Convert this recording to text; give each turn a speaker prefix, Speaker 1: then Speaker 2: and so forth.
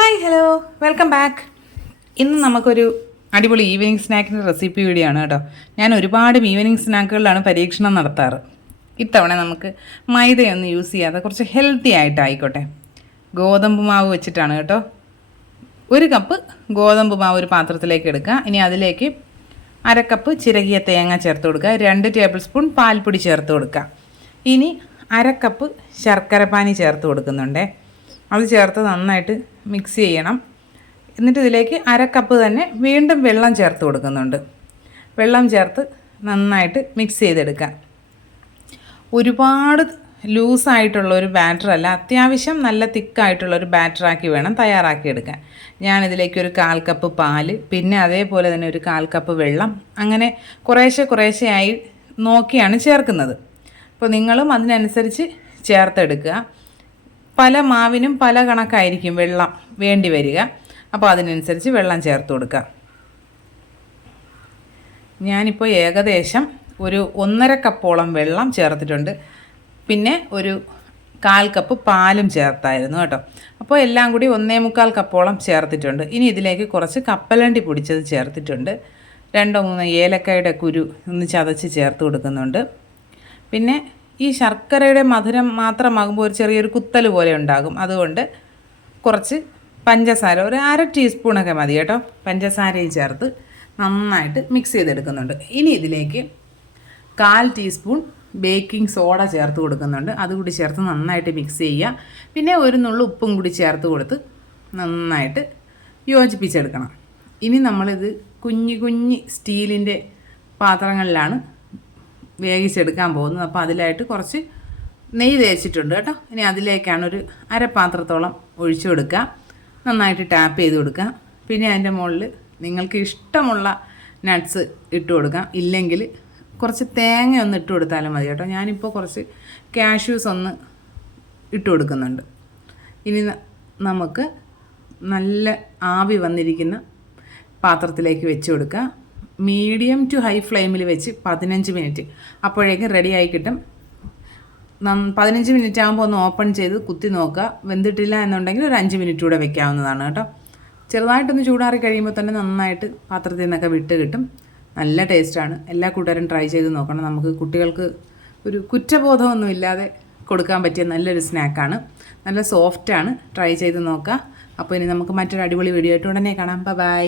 Speaker 1: Hi hello welcome back ഇന്ന് നമുക്കൊരു അടിപൊളി ഈവനിങ് സ്നാക്കിന്റെ റെസിപ്പി വീഡിയോ ആണ് കേട്ടോ. ഞാൻ ഒരുപാട് ഈവനിങ് സ്നാക്കുകളിലാണ് പരീക്ഷണം നടത്താറ്. ഇത്തവണ നമുക്ക് മൈദയൊന്നും യൂസ് ചെയ്യാതെ കുറച്ച് ഹെൽത്തി ആയിട്ട് ആയിട്ടായിക്കോട്ടെ. ഗോതമ്പ് മാവ് വെച്ചിട്ടാണ് കേട്ടോ. ഒരു കപ്പ് ഗോതമ്പ് മാവ് ഒരു പാത്രത്തിലേക്ക് എടുക്കുക. ഇനി അതിലേക്ക് അരക്കപ്പ് കപ്പ് ചിരകിയ തേങ്ങ ചേർത്ത് കൊടുക്കുക. രണ്ട് ടേബിൾ സ്പൂൺ പാൽപ്പൊടി ചേർത്ത് കൊടുക്കുക. ഇനി അരക്കപ്പ് കപ്പ് ശർക്കര പാനി ചേർത്ത് കൊടുക്കുന്നുണ്ടേ. അത് ചേർത്ത് നന്നായിട്ട് മിക്സ് ചെയ്യണം. എന്നിട്ട് ഇതിലേക്ക് അര കപ്പ് തന്നെ വീണ്ടും വെള്ളം ചേർത്ത് കൊടുക്കുന്നുണ്ട്. വെള്ളം ചേർത്ത് നന്നായിട്ട് മിക്സ് ചെയ്തെടുക്കാം ഒരുപാട് ലൂസായിട്ടുള്ള ഒരു ബാറ്റർ അല്ല അത്യാവശ്യം നല്ല തിക്കായിട്ടുള്ള ഒരു ബാറ്ററാക്കി വേണം തയ്യാറാക്കിയെടുക്കാൻ ഞാനിതിലേക്ക് ഒരു കാൽ കപ്പ് പാൽ പിന്നെ അതേപോലെ തന്നെ ഒരു കാൽ കപ്പ് വെള്ളം അങ്ങനെ കുറേശ്ശെ കുറേശ്ശെയായി നോക്കിയാണ് ചേർക്കുന്നത്. അപ്പോൾ നിങ്ങളും അതിനനുസരിച്ച് ചേർത്തെടുക്കുക. പല മാവിനും പല കണക്കായിരിക്കും വെള്ളം വേണ്ടി വരിക. അപ്പോൾ അതിനനുസരിച്ച് വെള്ളം ചേർത്ത് കൊടുക്കുക. ഞാനിപ്പോൾ ഏകദേശം ഒരു ഒന്നര കപ്പോളം വെള്ളം ചേർത്തിട്ടുണ്ട്. പിന്നെ ഒരു കാൽ കപ്പ് പാലും ചേർത്തായിരുന്നു കേട്ടോ. അപ്പോൾ എല്ലാം കൂടി ഒന്നേ മുക്കാൽ കപ്പോളം ചേർത്തിട്ടുണ്ട്. ഇനി ഇതിലേക്ക് കുറച്ച് കപ്പലണ്ടി പൊടിച്ചത് ചേർത്തിട്ടുണ്ട്. രണ്ടോ മൂന്നോ ഏലക്കായുടെ കുരു ഒന്ന് ചതച്ച് ചേർത്ത് കൊടുക്കുന്നുണ്ട്. പിന്നെ ഈ ശർക്കരയുടെ മധുരം മാത്രമാകുമ്പോൾ ഒരു ചെറിയൊരു കുത്തൽ പോലെ ഉണ്ടാകും. അതുകൊണ്ട് കുറച്ച് പഞ്ചസാര ഒരു അര ടീസ്പൂണൊക്കെ മതി കേട്ടോ. പഞ്ചസാരയും ചേർത്ത് നന്നായിട്ട് മിക്സ് ചെയ്തെടുക്കുന്നുണ്ട്. ഇനി ഇതിലേക്ക് കാൽ ടീസ്പൂൺ ബേക്കിംഗ് സോഡ ചേർത്ത് കൊടുക്കുന്നുണ്ട്. അതുകൂടി ചേർത്ത് നന്നായിട്ട് മിക്സ് ചെയ്യുക. പിന്നെ ഒരു നുള്ളു ഉപ്പും കൂടി ചേർത്ത് കൊടുത്ത് നന്നായിട്ട് യോജിപ്പിച്ചെടുക്കണം. ഇനി നമ്മളിത് കുഞ്ഞു കുഞ്ഞ് സ്റ്റീലിന്റെ പാത്രങ്ങളിലാണ് വേവിച്ചെടുക്കാൻ പോകുന്നത്. അപ്പോൾ അതിലായിട്ട് കുറച്ച് നെയ്യ് തേച്ചിട്ടുണ്ട് കേട്ടോ. ഇനി അതിലേക്കാണ് ഒരു അരപാത്രത്തോളം ഒഴിച്ചു കൊടുക്കുക. നന്നായിട്ട് ടാപ്പ് ചെയ്ത് കൊടുക്കുക. പിന്നെ അതിന്റെ മുകളിൽ നിങ്ങൾക്ക് ഇഷ്ടമുള്ള നട്ട്സ് ഇട്ട് കൊടുക്കാം. ഇല്ലെങ്കിൽ കുറച്ച് തേങ്ങ ഒന്ന് ഇട്ട് കൊടുത്താലും മതി കേട്ടോ. ഞാനിപ്പോൾ കുറച്ച് കാഷ്യൂസ് ഒന്ന് ഇട്ട് കൊടുക്കുന്നുണ്ട്. ഇനി നമുക്ക് നല്ല ആവി വന്നിരിക്കുന്ന പാത്രത്തിലേക്ക് വെച്ച് കൊടുക്കുക. മീഡിയം ടു ഹൈ ഫ്ലെയിമിൽ വെച്ച് പതിനഞ്ച് മിനിറ്റ് അപ്പോഴേക്കും റെഡിയായി കിട്ടും. പതിനഞ്ച് മിനിറ്റ് ആകുമ്പോൾ ഒന്ന് ഓപ്പൺ ചെയ്ത് കുത്തി നോക്കുക. വെന്തിട്ടില്ല എന്നുണ്ടെങ്കിൽ ഒരു അഞ്ച് മിനിറ്റ് കൂടെ വെക്കാവുന്നതാണ് കേട്ടോ. ചെറുതായിട്ടൊന്ന് ചൂടാറി കഴിയുമ്പോൾ തന്നെ നന്നായിട്ട് പാത്രത്തിൽ നിന്നൊക്കെ വിട്ട് കിട്ടും. നല്ല ടേസ്റ്റാണ് എല്ലാ കൂട്ടുകാരും ട്രൈ ചെയ്ത് നോക്കണം. നമുക്ക് കുട്ടികൾക്ക് ഒരു കുറ്റബോധമൊന്നും ഇല്ലാതെ കൊടുക്കാൻ പറ്റിയ നല്ലൊരു സ്നാക്കാണ് നല്ല സോഫ്റ്റാണ് ട്രൈ ചെയ്ത് നോക്കുക. അപ്പോൾ ഇനി നമുക്ക് മറ്റൊരു അടിപൊളി വീഡിയോ ആയിട്ട് ഉടനെ കാണാം. ബൈ